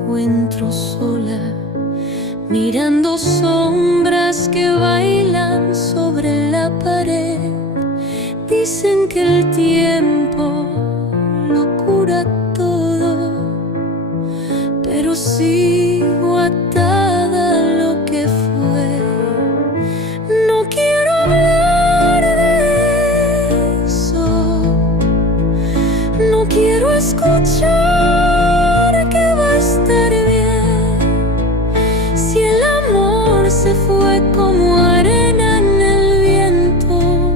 encuentro sola, mirando sombras que bailan sobre la pared. Dicen que el tiempo lo cura todo, pero sigo atada a lo que fue. No quiero hablar de eso, no quiero escuchar que va a estar bien. Si el amor se fue como arena en el viento,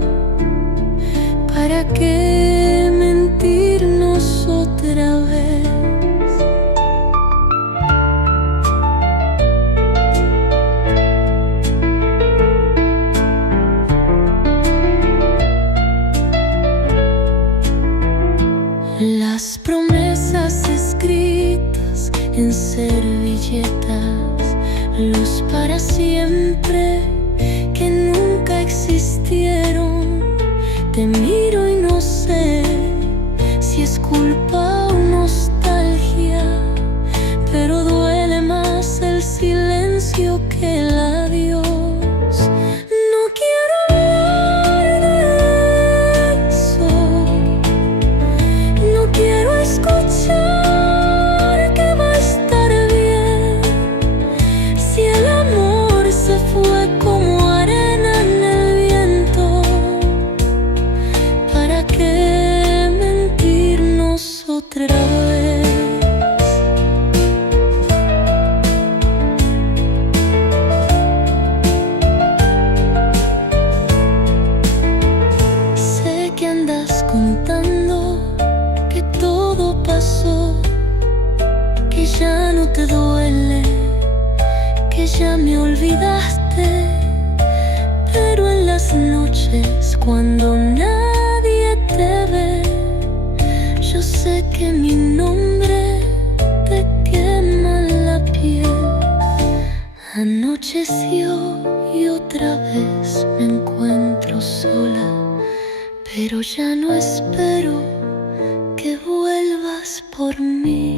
¿para qué mentirnos otra vez? Las promesas escritas en servilletas, los para siempre que nunca existieron. Te miro y no sé si es culpa o nostalgia, pero duele más el silencio que el adiós. No quiero hablar de eso, no quiero escuchar que va a estar bien. Si el amor se fue como arena en el viento, ¿para qué mentirnos otra vez? Sé que andas contando que todo pasó, que ya no te duele, que ya me olvidaste. Pero en las noches cuando nadie te ve, yo sé que mi nombre te quema la piel. Anocheció y otra vez me encuentro sola, pero ya no espero que vuelvas por mí.